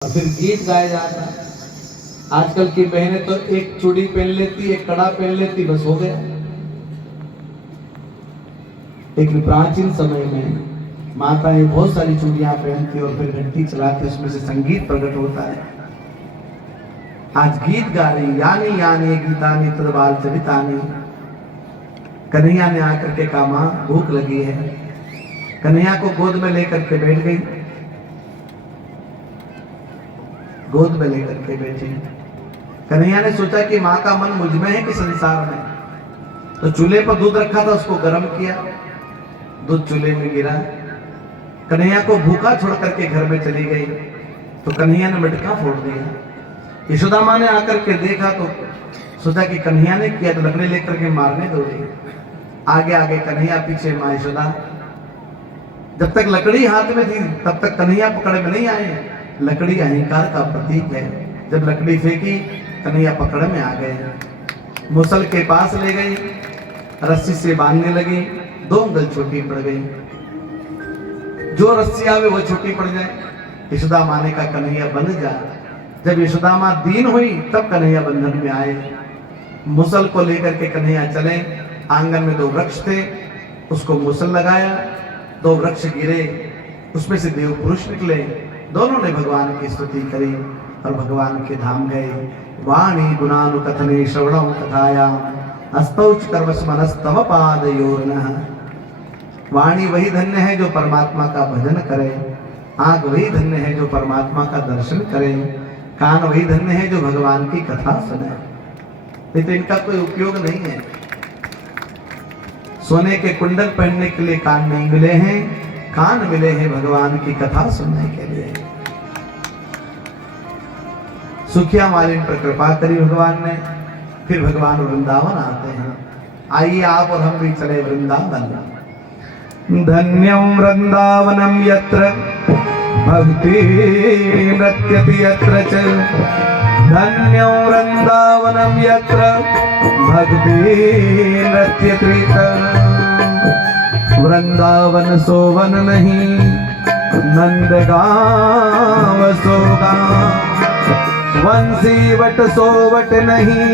और फिर गीत गाया जाता। आजकल की बहनें तो एक चूड़ी पहन लेती, एक कड़ा पहन लेती, बस हो गया। लेकिन प्राचीन समय में माताएं बहुत सारी चूड़ियां पहनती और फिर घंटी चलाती, उसमें से संगीत प्रकट होता है। आज गीत गा रही, यानी यानी गीतानी तदबाल चरितानी। कन्हैया ने आकर के कहा, मां भूख लगी है। कन्हैया को गोद में लेकर के बैठ गई, गोद में लेकर के बैठी। कन्हैया ने सोचा कि माँ का मन मुझ में है कि संसार में, तो चूल्हे पर दूध रखा था, उसको गर्म किया, दूध चूल्हे में गिरा। कन्हैया को भूखा छोड़ करके घर में चली गई, तो कन्हैया ने मटका फोड़ दिया। यशोदा माँ ने आकर के देखा तो सोचा कि कन्हैया ने किया, तो लकड़ी लेकर के मारने दौड़ी। आगे आगे कन्हैया, पीछे माँ यशोदा। जब तक लकड़ी हाथ में थी तब तक कन्हैया पकड़ में नहीं आए। लकड़ी अहंकार का प्रतीक है। जब लकड़ी फेंकी, कन्हैया पकड़ में आ गए। मुसल के पास ले गई, रस्सी से बांधने लगी, 2 उंगल छोटी पड़ गई। जो रस्सी आवे वो छोटी पड़ जाए। यशोदा माँ ने कहा, कन्हैया बंध जा। जब यशोदा माँ दीन हुई तब कन्हैया बंधन में आए। मुसल को लेकर के कन्हैया चले। आंगन में 2 वृक्ष थे, उसको मुसल लगाया, 2 वृक्ष गिरे, उसमें से देव पुरुष निकले। दोनों ने भगवान की स्तुति करी और भगवान के धाम गए। वाणी गुणानुकथने श्रवणं कथायां अस्तौच कर्मस्मनस्तव पादयोर्नः। वाणी वही धन्य है जो परमात्मा का भजन करे, आंख वही धन्य है जो परमात्मा का दर्शन करे, कान वही धन्य है जो भगवान की कथा सुने। लेकिन इनका कोई उपयोग नहीं है। सोने के कुंडल पहनने के लिए कान नहीं मिले हैं, कान मिले हैं भगवान की कथा सुनने के लिए। सुखिया मालिन पर कृपा करी भगवान ने। फिर भगवान वृंदावन आते हैं। आइए आप और हम भी चले वृंदावन। धन्यं वृंदावनम यत्र भक्ति नृत्यति यत्र च। धन्यं वृंदावनम यत्र भक्ति नृत्यति च। वृंदावन सोवन नहीं, नंद गाँव सोगा। वंशी वट सोवट नहीं,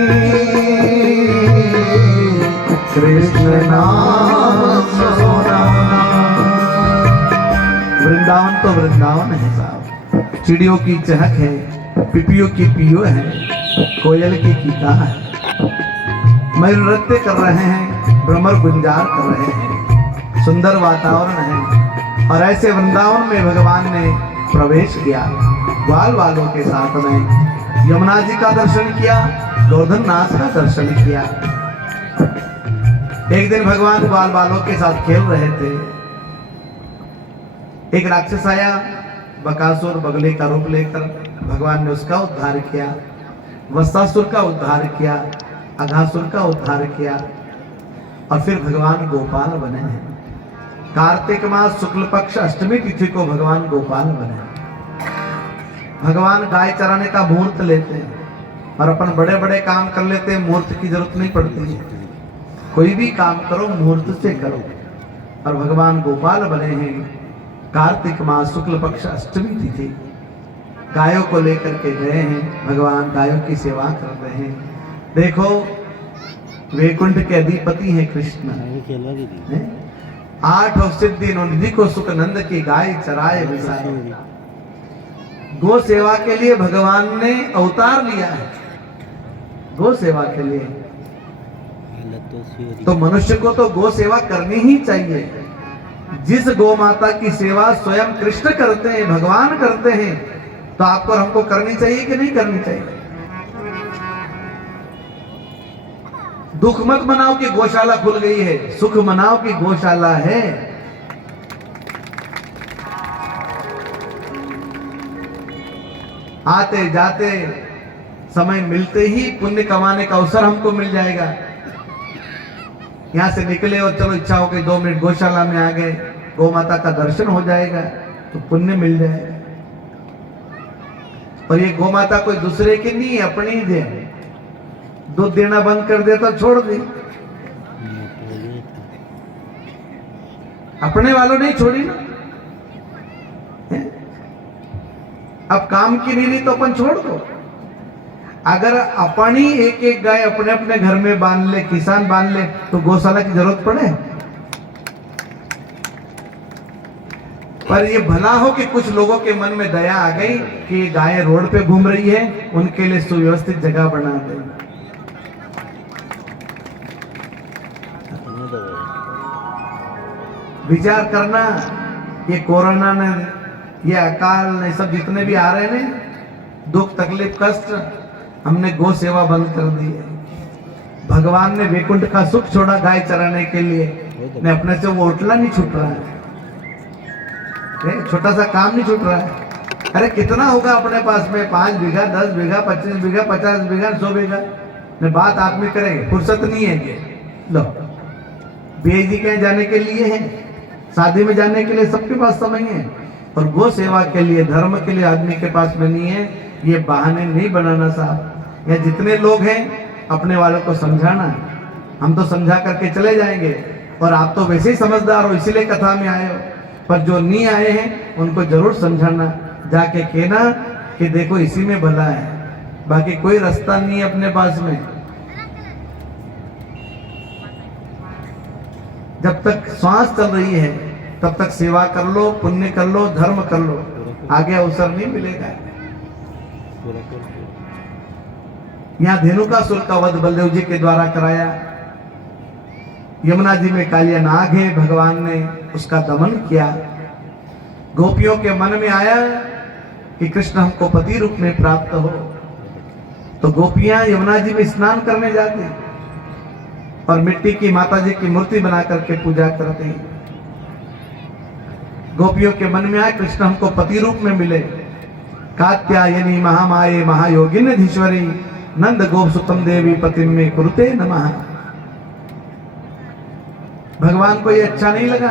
कृष्ण नाम सोना। वृंदावन तो वृंदावन है साहब। चिड़ियों की चहक है, पिपियों की पियो है, कोयल की कीका है। मयूर नृत्य कर रहे हैं, भ्रमर गुंजार कर रहे हैं, सुंदर वातावरण है। और ऐसे वृंदावन में भगवान ने प्रवेश किया ग्वाल वालों के साथ में। यमुना जी का दर्शन किया, गोवर्धन नाथ का दर्शन किया। एक दिन भगवान ग्वाल वालों के साथ खेल रहे थे। एक राक्षस आया, बकासुर, बगले का रूप लेकर। भगवान ने उसका उद्धार किया, वत्सासुर का उद्धार किया, अघासुर का उद्धार किया। और फिर भगवान गोपाल बने हैं। कार्तिक मास शुक्ल पक्ष अष्टमी तिथि को भगवान गोपाल बने। भगवान गाय चराने का मुहूर्त लेते हैं और अपन बड़े बड़े काम कर लेते हैं, मुहूर्त की जरूरत नहीं पड़ती है। कोई भी काम करो मुहूर्त से करो। और भगवान गोपाल बने हैं। कार्तिक मास शुक्ल पक्ष अष्टमी तिथि गायों को लेकर के गए हैं। भगवान गायों की सेवा कर रहे हैं। देखो, वैकुंठ के अधिपति हैं कृष्ण। 8 सिद्धि निधि को सुख नंद की गाय चराए बिसाए। गो सेवा के लिए भगवान ने अवतार लिया है, गो सेवा के लिए। तो मनुष्य को तो गो सेवा करनी ही चाहिए। जिस गो माता की सेवा स्वयं कृष्ण करते हैं, भगवान करते हैं, तो आपको और हमको करनी चाहिए कि नहीं करनी चाहिए? दुख मत मनाओ कि गौशाला खुल गई है, सुख मनाओ कि गौशाला है। आते जाते समय मिलते ही पुण्य कमाने का अवसर हमको मिल जाएगा। यहां से निकले और चलो इच्छा हो गई 2 मिनट गौशाला में आ गए, गौ माता का दर्शन हो जाएगा तो पुण्य मिल जाएगा। और ये गौ माता कोई दूसरे की नहीं है, अपनी ही दे। दूध देना बंद कर दे तो छोड़ दी, अपने वालों ने छोड़ी ना। अब काम की नहीं रही तो अपन छोड़ दो। अगर अपन ही एक एक गाय अपने अपने घर में बांध ले, किसान बांध ले, तो गौशाला की जरूरत पड़े? पर ये भला हो कि कुछ लोगों के मन में दया आ गई कि ये गाय रोड पे घूम रही है, उनके लिए सुव्यवस्थित जगह बना दे। विचार करना, ये कोरोना ने, ये अकाल ने, सब जितने भी आ रहे हैं, दुख तकलीफ कष्ट, हमने गौ सेवा बंद कर दी है। भगवान ने वैकुंठ का सुख छोड़ा गाय चराने के लिए, ने अपने से वो उठला नहीं छूट रहा है, छोटा सा काम नहीं छूट रहा है। अरे कितना होगा अपने पास में? 5 बीघा, 10 बीघा, 25 बीघा, 50 बीघा, 100 बीघा में बात आदमी करेंगे, फुर्सत नहीं है। लो पीएचडी के जाने के लिए है, शादी में जाने के लिए सबके पास समय है, और गौ सेवा के लिए, धर्म के लिए आदमी के पास में नहीं है। ये बहाने नहीं बनाना साहब। या जितने लोग हैं अपने वालों को समझाना, हम तो समझा करके चले जाएंगे, और आप तो वैसे ही समझदार हो इसीलिए कथा में आए हो, पर जो नहीं आए हैं उनको जरूर समझाना, जाके कहना कि देखो इसी में भला है, बाकी कोई रास्ता नहीं है अपने पास में। जब तक सांस चल रही है तब तक सेवा कर लो, पुण्य कर लो, धर्म कर लो, आगे अवसर नहीं मिलेगा। यहाँ धेनुकासुर का वध बलदेव जी के द्वारा कराया। यमुना जी में कालिया नाग है, भगवान ने उसका दमन किया। गोपियों के मन में आया कि कृष्ण हमको पति रूप में प्राप्त हो, तो गोपियां यमुना जी में स्नान करने जाती और मिट्टी की माता जी की मूर्ति बना करके पूजा करते। गोपियों के मन में आया कृष्ण हमको पति रूप में मिले। कात्यायनी महामाये महायोगिनीधीश्वरी नंद गोप सुतम देवी पतिम में कुरुते नमः। भगवान को ये अच्छा नहीं लगा,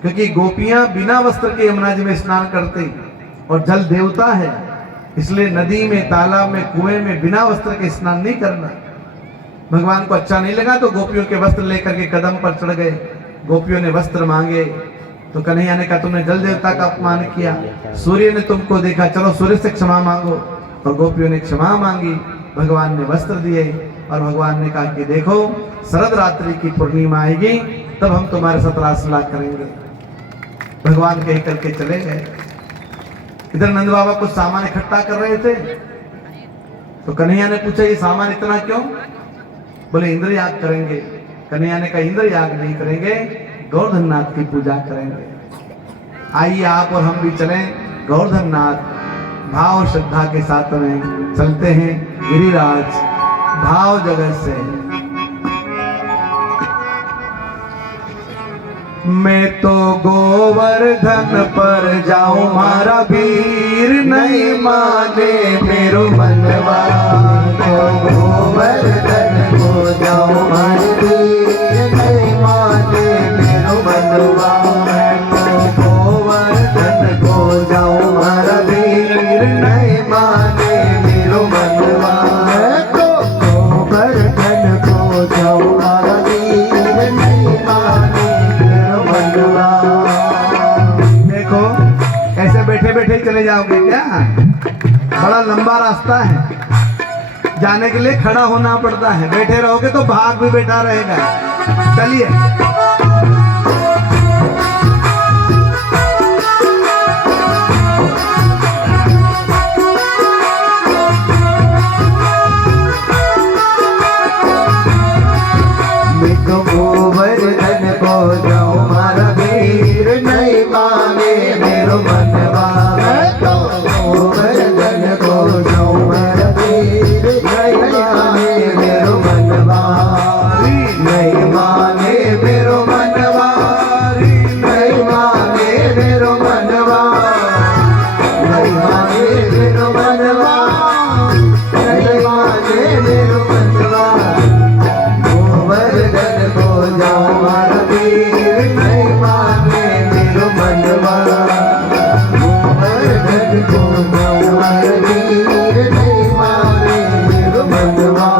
क्योंकि गोपियां बिना वस्त्र के यमुना जी में स्नान करते, और जल देवता है, इसलिए नदी में, तालाब में, कुएं में बिना वस्त्र के स्नान नहीं करना। भगवान को अच्छा नहीं लगा, तो गोपियों के वस्त्र लेकर के कदम पर चढ़ गए। गोपियों ने वस्त्र मांगे तो कन्हैया ने कहा तुमने जल देवता का अपमान किया, सूर्य ने तुमको देखा, चलो सूर्य से क्षमा मांगो। और गोपियों ने क्षमा मांगी, भगवान ने वस्त्र दिए, और भगवान ने कहा कि देखो शरद रात्रि की पूर्णिमा आएगी, तब हम तुम्हारे साथ रासलीला करेंगे। भगवान कह करके चले गए। इधर नंद बाबा कुछ सामान इकट्ठा कर रहे थे, तो कन्हैया ने पूछा ये सामान इतना क्यों? बोले इंद्र याग करेंगे। कन्हैया ने कहा इंद्र याग नहीं करेंगे, गोवर्धन नाथ की पूजा करेंगे। आइए आप और हम भी चलें गोवर्धन नाथ। भाव श्रद्धा के साथ में चलते हैं गिरिराज भाव जगत से। मैं तो गोवर्धन पर जाऊं, मारा वीर नहीं माने मेरो मनवा। तो गोवर्धन को जाऊं, मारा वीर नहीं माने मेरो मनवा। तो गोवर्धन को जाऊं, मारा वीर नहीं माने मेरो मनवा। तो गोवर्धन को जाऊं, मारा वीर नहीं माने। देखो ऐसे बैठे बैठे चले जाओगे क्या? बड़ा लंबा रास्ता है, जाने के लिए खड़ा होना पड़ता है। बैठे रहोगे तो भाग भी बैठा रहेगा। चलिए गोवर्धन को जाऊं, मारा वीर नहीं माने मेरो मनवा। तो गोवर्धन को जाऊं, मारा वीर नहीं माने मेरो मनवा। नहीं माने मेरो मनवा, नहीं माने मेरो मनवा, नहीं माने मेरो मनवा, नहीं माने मेरो मनवा। गोवर्धन को जाऊं, मारा वीर नहीं माने मेरो मनवा। गोवर्धन को जाऊं, मारा वीर नहीं माने मेरो मनवा।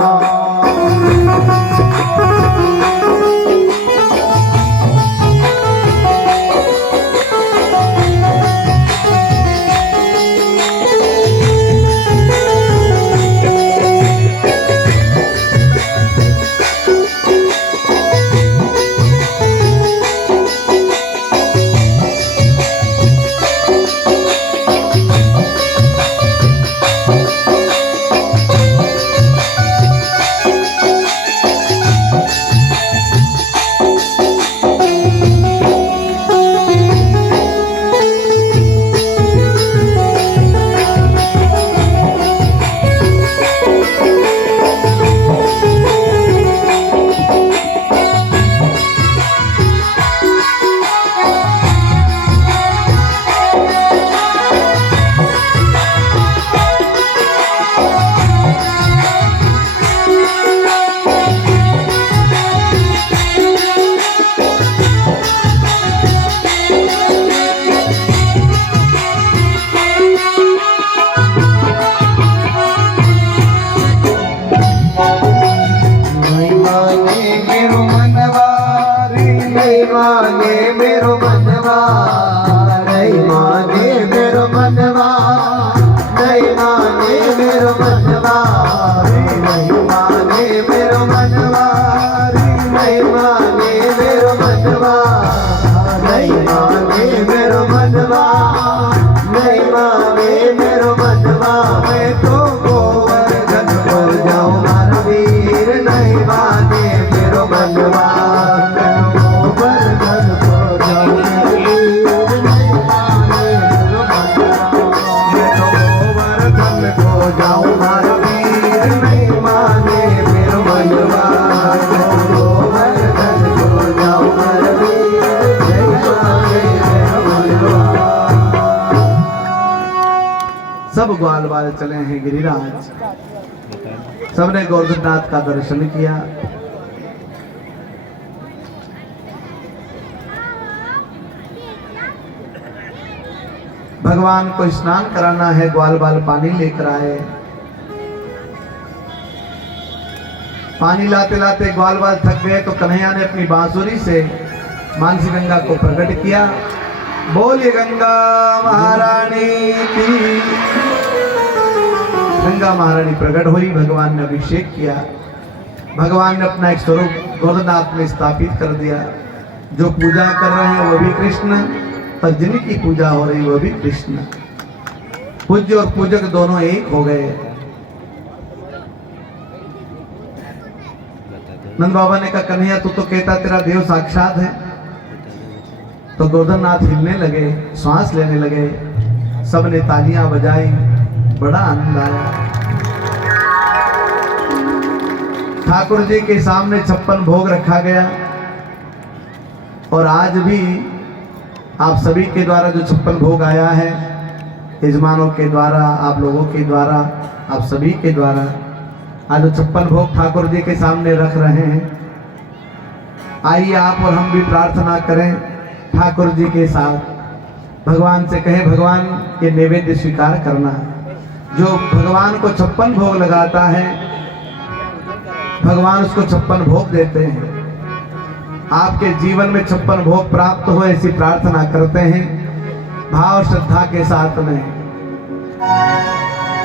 सब ग्वाल बाल चले हैं गिरिराज। सबने गोवर्धननाथ का दर्शन किया। भगवान को स्नान कराना है, ग्वाल बाल पानी लेकर आए। पानी लाते लाते ग्वाल बाल थक गए तो कन्हैया ने अपनी बांसुरी से मानसी गंगा को प्रकट किया। बोलिए गंगा महारानी की। गंगा महारानी प्रकट हुई, भगवान ने अभिषेक किया। भगवान ने अपना एक स्वरूप गोवर्धननाथ में स्थापित कर दिया। जो पूजा कर रहे हैं वो भी कृष्ण, और जिनकी पूजा हो रही वो भी कृष्ण। पूज्य और पूजक दोनों एक हो गए। नंद बाबा ने कहा कन्हैया तू तो कहता तेरा देव साक्षात है। तो गोवर्धननाथ हिलने लगे, श्वास लेने लगे। सबने तालियां बजाई, बड़ा आनंद आया। ठाकुर जी के सामने 56 भोग रखा गया। और आज भी आप सभी के द्वारा जो 56 भोग आया है, यजमानों के द्वारा, आप लोगों के द्वारा, आप सभी के द्वारा आज जो 56 भोग ठाकुर जी के सामने रख रहे हैं, आइए आप और हम भी प्रार्थना करें ठाकुर जी के साथ। भगवान से कहें भगवान ये नैवेद्य स्वीकार करना। जो भगवान को 56 भोग लगाता है, भगवान उसको 56 भोग देते हैं। आपके जीवन में 56 भोग प्राप्त हो ऐसी प्रार्थना करते हैं भाव श्रद्धा के साथ में।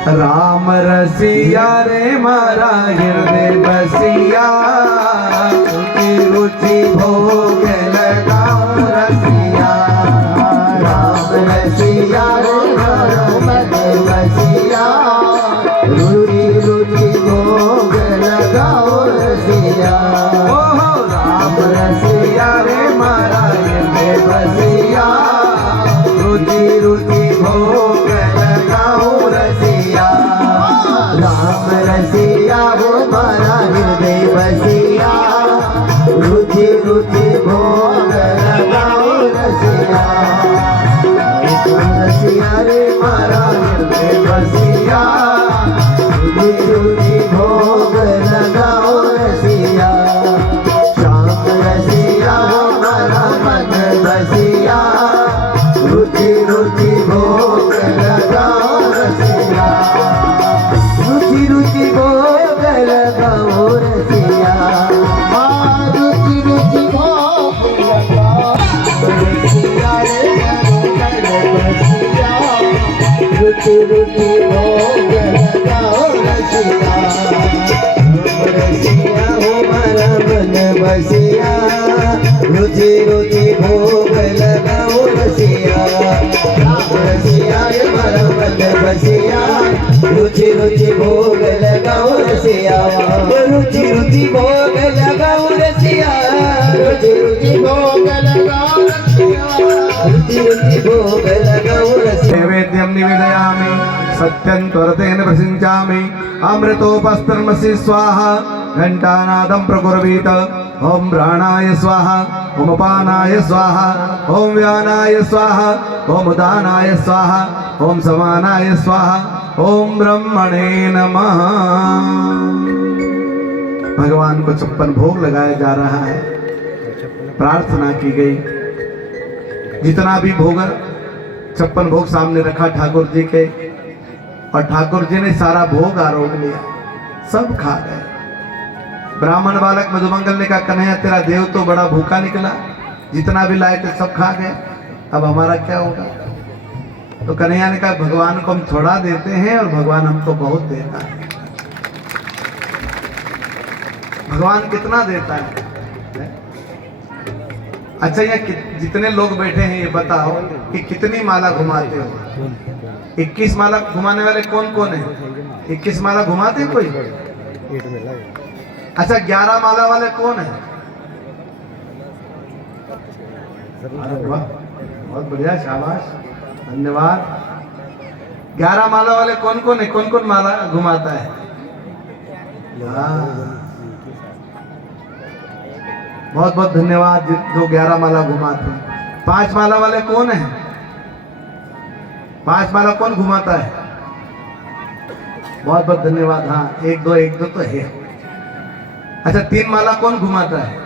राम रसिया रे मारा हृदय बसिया, रुचि रुचि भोग लगाओ रसिया। राम रसिया रे मारा हृदय बसिया, रुचि रुचि भोग लगाओ रसिया। राम रसिया रे मारा हृदय बसिया, रुचि रुचि भोग लगाओ रसिया। राम रसिया हो मारा हृदय बसिया, रुचि रुचि भोग लगाओ रसिया। रसिया रे मारा हृदय बसिया, रुचि रुचि भोग लगाओ रसिया। श्याम रसिया हो मारा मन बसिया, रुचि रुचि भोग लगाओ रसिया। रुचि रुचि भोग लगाओ रसिया। रुचि रुचि भोग लगाओ रसिया रे बसिया, रुचि रुचि भोग लगाओ रसिया। रसिया हो मारा मन बसिया, रुचि रुचि भोग लगाओ रसिया। रसिया मारा मन बसिया, रुचि रुचि भोग लगाओ रसिया। रुचि रुचि भोग लगाओ रसिया, रुचि रुचि भोग लगाओ रसिया। रुचि रुचि भोग लगाओ रसिया। नैवेद्यं निवेदयामि सत्यं त्वरतेन प्रसिञ्चामि। अमृतोपस्तर्मसि स्वाहा, घंटानादं प्रकुर्वीत। ओम प्राणाय स्वाहा, ओम अपानाय स्वाहा, ओम व्यानाय स्वाहा, ओम उदानाय स्वाहा, ओम समानाय स्वाहा, ओम ब्रह्मणे नमः। भगवान को 56 भोग लगाया जा रहा है। प्रार्थना की गई। जितना भी भोग 56 भोग सामने रखा ठाकुर जी के, और ठाकुर जी ने सारा भोग आरोग लिया, सब खा गए। ब्राह्मण बालक मधुमंगल ने कहा कन्हैया तेरा देव तो बड़ा भूखा निकला, जितना भी लाए थे सब खा गए, अब हमारा क्या होगा। तो कन्हैया ने कहा भगवान को हम थोड़ा देते हैं और भगवान हमको बहुत देता है। भगवान कितना देता है। अच्छा ये जितने लोग बैठे हैं ये बताओ कि कितनी माला घुमाते हो। 21 माला घुमाने वाले कौन कौन है? 21 माला घुमाते कोई? अच्छा 11 माला वाले कौन है? वाह बहुत बढ़िया, शाबाश, धन्यवाद। 11 माला वाले कौन कौन है? कौन कौन माला घुमाता है? बहुत बहुत धन्यवाद जो 11 माला घुमाते हैं। 5 माला वाले कौन है? 5 माला कौन घुमाता है? बहुत बहुत धन्यवाद। हाँ, एक दो तो है। अच्छा, 3 माला कौन घुमाता है?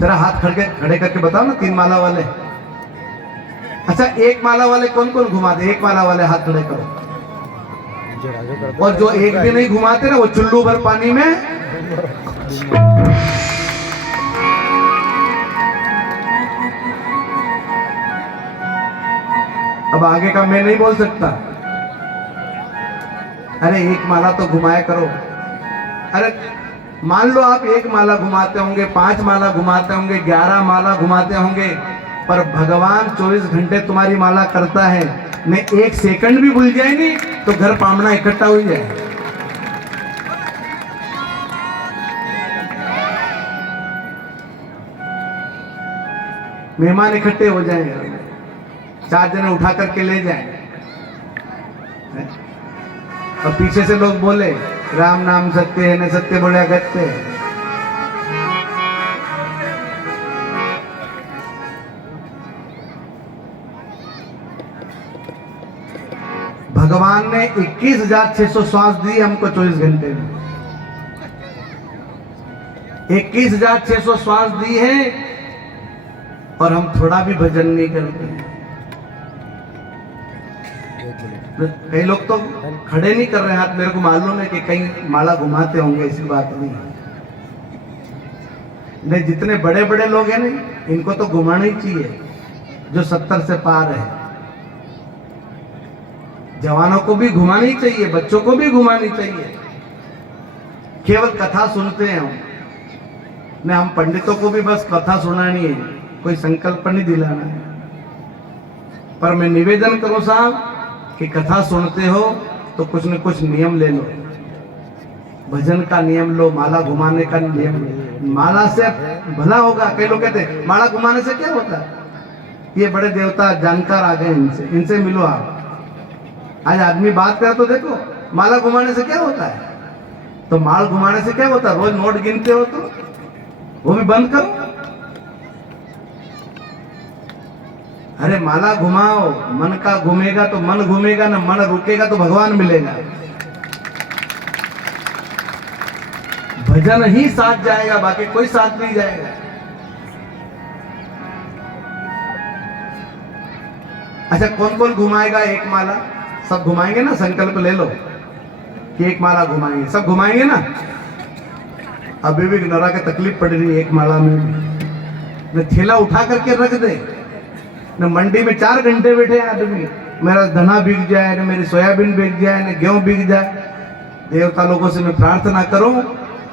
जरा हाथ खड़े करके बताओ ना, 3 माला वाले। अच्छा, 1 माला वाले कौन कौन घुमाते? 1 माला वाले हाथ खड़े करो। और जो एक भी नहीं घुमाते ना, वो चुल्लू भर पानी में। अब आगे का मैं नहीं बोल सकता। अरे 1 माला तो घुमाया करो। अरे मान लो आप 1 माला घुमाते होंगे, 5 माला घुमाते होंगे, 11 माला घुमाते होंगे, पर भगवान 24 घंटे तुम्हारी माला करता है। मैं 1 सेकंड भी भूल जाए नहीं तो घर पामना इकट्ठा हो जाए। मेहमान इकट्ठे हो जाएंगे, 4 जने उठा करके ले जाए, और पीछे से लोग बोले राम नाम सत्य है, न सत्य बोले अगत्य है। भगवान ने 21,600 श्वास दिए हमको 24 घंटे में। 21,600 श्वास दी है, और हम थोड़ा भी भजन नहीं करते। कई लोग तो खड़े नहीं कर रहे हाथ, मेरे को मालूम है कि कहीं माला घुमाते होंगे, ऐसी बात नहीं। जितने बड़े बड़े लोग हैं ना, इनको तो घुमाना ही चाहिए, जो 70 से पार है। जवानों को भी घुमानी चाहिए, बच्चों को भी घुमानी चाहिए। केवल कथा सुनते हैं हम पंडितों को भी बस कथा सुनानी है, कोई संकल्प नहीं दिलाना है। पर मैं निवेदन करूं साहब कि कथा सुनते हो तो कुछ न कुछ नियम ले लो। भजन का नियम लो, माला घुमाने का नियम लो। माला से भला होगा। कई लोग कहते हैं माला घुमाने से क्या होता है? ये बड़े देवता जानकार आ गए, इनसे मिलो आप। आज आदमी बात करे तो देखो, माला घुमाने से क्या होता है? तो माल घुमाने से क्या होता है? रोज नोट गिनते हो तो वो भी बंद करो। अरे माला घुमाओ, मन का घूमेगा तो मन घूमेगा, ना मन रुकेगा तो भगवान मिलेगा। भजन ही साथ जाएगा, बाकी कोई साथ नहीं जाएगा। अच्छा, कौन कौन घुमाएगा 1 माला? सब घुमाएंगे ना? संकल्प ले लो कि 1 माला घुमाएंगे। सब घुमाएंगे ना? अभी भी नौरा की तकलीफ पड़ रही है 1 माला में। न थैला उठा करके रख दे, न मंडी में 4 घंटे बैठे आदमी, मेरा धना बिक जाए, न मेरी सोयाबीन बिक जाए, न गेहूं बिक जाए। देवता लोगों से मैं प्रार्थना करूं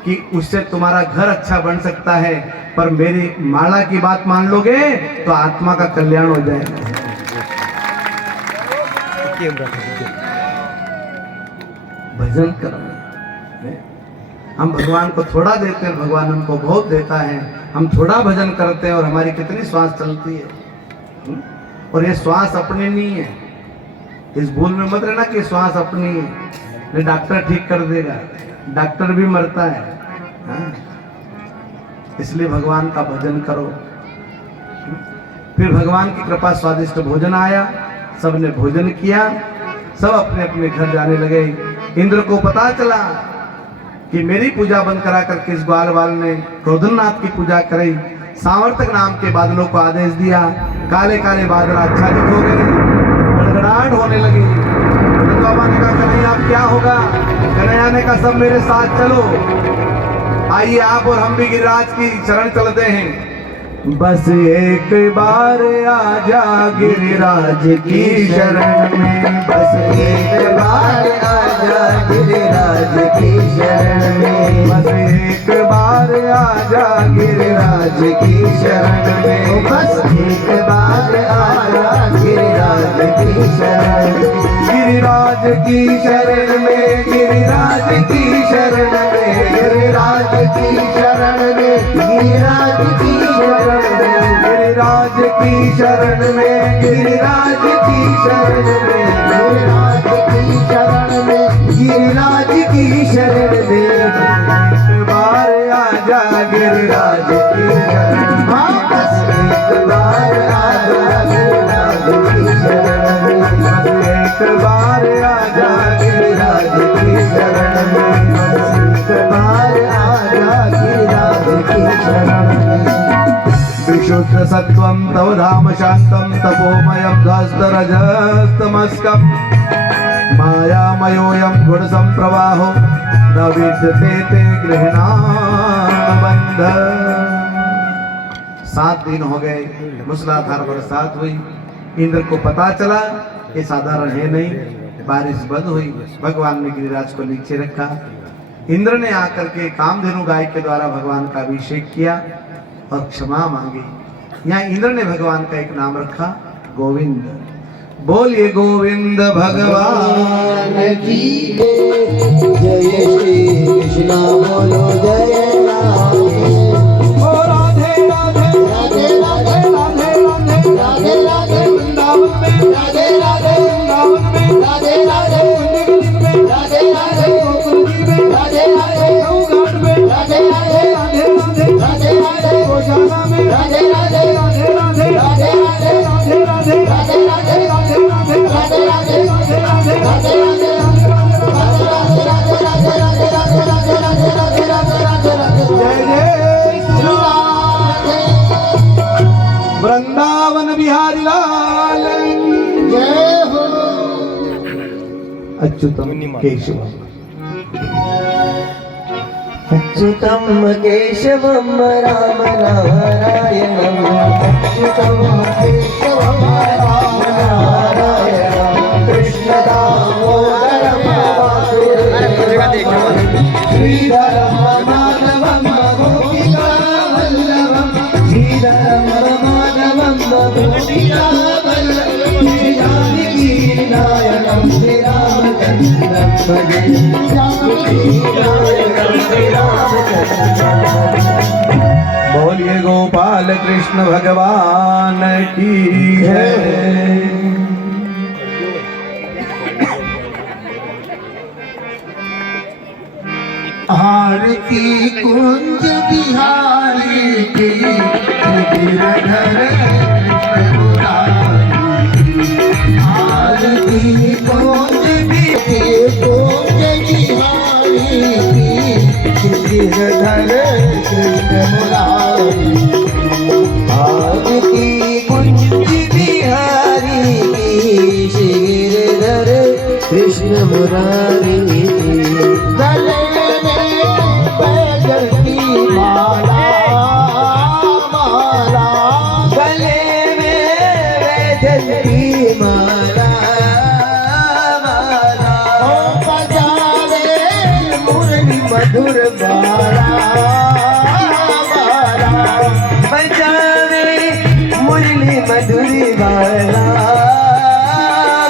कि उससे तुम्हारा घर अच्छा बन सकता है, पर मेरी माला की बात मान लोगे तो आत्मा का कल्याण हो जाएगा। भजन करना, हम भगवान को थोड़ा देते हैं, भगवान हमको बहुत देता है। हम थोड़ा भजन करते हैं और हमारी कितनी श्वास चलती है। और ये श्वास अपनी नहीं है, इस भूल में मत रहना कि श्वास अपनी है। नहीं, डॉक्टर ठीक कर देगा, डॉक्टर भी मरता है। इसलिए भगवान का भजन करो। फिर भगवान की कृपा, स्वादिष्ट भोजन आया, सबने भोजन किया, सब अपने अपने घर जाने लगे। इंद्र को पता चला कि मेरी पूजा बंद करा करके इस ग्वाल वाल ने क्रोधननाथ की पूजा कराई। सांवर्तक नाम के बादलों को आदेश दिया, काले काले बादल आच्छादित हो गए, गड़गड़ाहट होने लगी। बाबा ने कहा, कन्हैया अब क्या होगा? कन्हैया ने कहा, सब मेरे साथ चलो, आइए आप और हम भी गिरिराज की शरण चलते हैं। बस एक बार आजा गिरिराज की शरण में, बस एक बार आजा गिरिराज की शरण में, बस एक बार आजा गिरिराज की शरण में, बस एक बार आजा गिरिराज की शरण में, गिरिराज की शरण में, गिरिराज की शरण में, गिरिराज की शरण में, गिरिराज की शरण में, गिरिराज की शरण में, गिरिराज की शरण में, गिरिराज की शरण में, गिरिराज की शरण में, एक बार आजा गिरिराज की शरण में, बस एक बार आजा गिरिराज की शरण में, बस एक बार आजा गिरिराज विशुद्ध सत्वं तव धाम शान्तं तपोमयं ध्वस्तरजस्तमस्कं मायामयोऽयं गुणसंप्रवाहो न विद्यते ते गृह्णाबन्ध। 7 दिन हो गए, मूसलाधार बरसात हुई। इंद्र को पता चला ये साधारण है नहीं, बारिश बंद हुई। भगवान ने गिरिराज को नीचे रखा। इंद्र ने आकर के कामधेनु गाय के द्वारा भगवान का अभिषेक किया और क्षमा मांगी। यहाँ इंद्र ने भगवान का एक नाम रखा गोविंद। बोलिए गोविंद भगवान की जय श्री कृष्ण बोलो जय राधे। ओ राधे राधे राधे राधे राधे राधे राधे राधे वृंदावन में राधे राधे वृंदावन में राधे राधे राधे राधे राधे राधे चौघाट में राधे राधे राधे राधे राधे राधे रोजाना में राधे राधे राधे राधे राधे राधे राधे राधे राधे राधे राधे राधे राधे राधे राधे राधे राधे राधे जय जय वृंदावन बिहारी लाल जय हो। अच्युतम केशवम अच्युतं केशवं राम नारायणं अच्युतं केशवं राम नारायणं कृष्णदामोदरं वासुदेवं श्रीधरं माधवं गोपिकावल्लभं श्रीधरं माधवं गोपिकावल्लभं श्रीजानकीनायकं श्रीरामचन्द्रं भजे जानकीनायकं बोलिए गोपाल कृष्ण भगवान की है। आरती कुंज बिहारी की गिरधर आरती कुंज बिहारी की गिरधर कृष्ण मुरारी। आरती कुंज बिहारी की गिरधर कृष्ण मुरारी। गले पैदल की माला माला गले में पैदल की माला माला बजावे मुरली मधुर बाला बाला बजावे मुरली मधुर बाला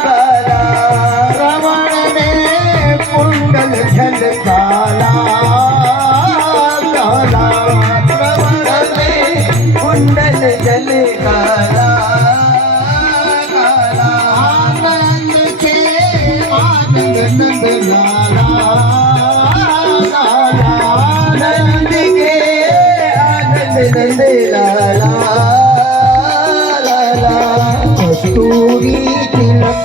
बाला। रमण ने कुंडल झलकाला काला रमण में कुंडल झलकाला काला। आनंद के आनंद नंद लाला लाला आनंद के आनंद नंद लाला लाला। कस्तूरी तिलक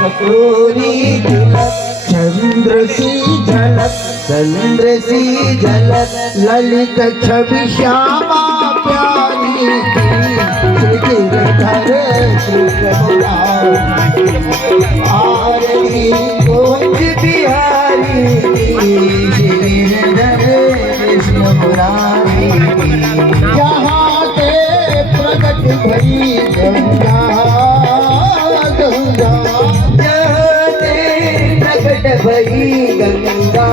कस्तूरी तिलक चंद्र सी झलक चंद्र सी झलक ललित छवि श्यामा प्यारी की गिरधर कृष्ण मुरारी। आरती कुंज बिहारी की गिरधर कृष्ण मुरारी। जहाँ के प्रकट भई गंगा गंगा प्रकट भई गंगा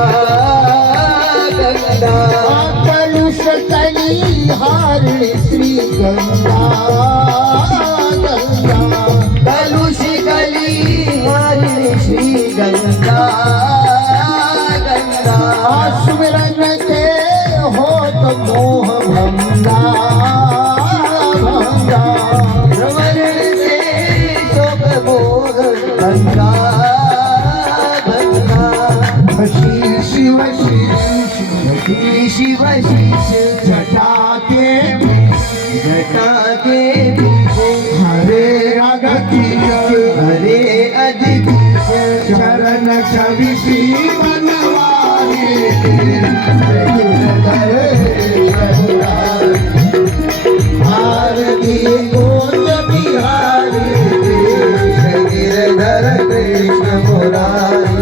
गंगा। कलुष कली हारिणी श्री गंगा गंगा कलुष कली हारिणी श्री गंगा गंगा। सुमिरन के हो तो मोह भंगा भंगा रमण से शोक मोह भंगा शिव शिव शीश जटा के हरे अगति चरण छवि श्री बनवारी। गिरधर कुंज बिहारी गिरधर कृष्ण मुरारी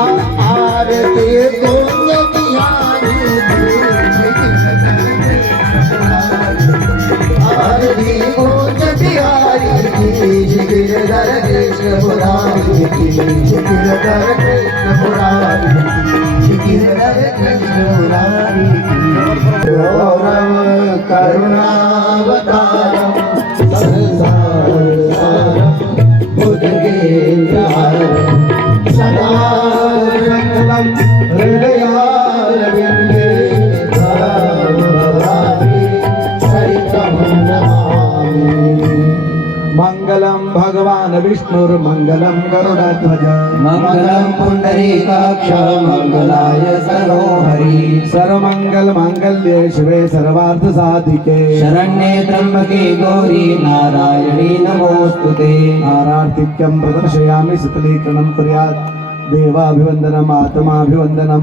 आरती कुंज बिहारी आरती कुंज बिहारी गिरधर कृष्ण मुरारी गिरधर कृष्ण मुरारी गिरधर कृष्ण मुरारी गौरव करुणावतारम संसारसारम बुद्धगेन्द्रहारम सदा शङ्करं हृदयारविन्दे भवामि सरितं नमामि। मंगलम भगवान विष्णुर्मंगलम गरुड़ध्वज मङ्गलं पुण्डरीकाक्ष मङ्गलाय सरोहरि सर्वमंगल मांगल्ये शिवे सर्वार्थ साधिके शरण्ये त्र्यम्बके गौरी नारायणी नमोऽस्तुते आरार्तिक्यं प्रदर्शयामि शीतलीकरणं कुर्यात् देवाभिवन्दनम् आत्माभिवन्दनं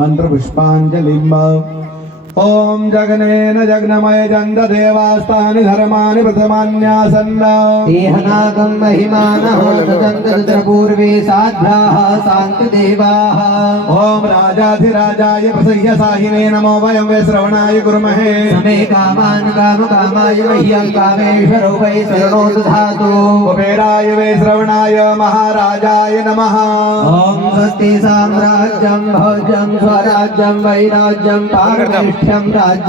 मन्त्रपुष्पाञ्जलिं ओम जगनेन जगनमय जन्द देवास्तानि धर्माणि प्रथमान्यासन्न देहनागं महिमानः सदन्तपूर्वे साध्याः शान्तिदेवाः ओम राजाधिराजाय प्रसह्य साहिने नमो वयं वै श्रवणाय कुर्महे समे कामान् कामकामाय मह्यं कामेश्वरो वै शरणो दधातु कुबेराय वै श्रवणाय महाराजाय नमः ॐ स्वस्ति साम्राज्यं भोज्यं स्वराज्यं वैराज्यं पारमेष्ठ्यं राज्यं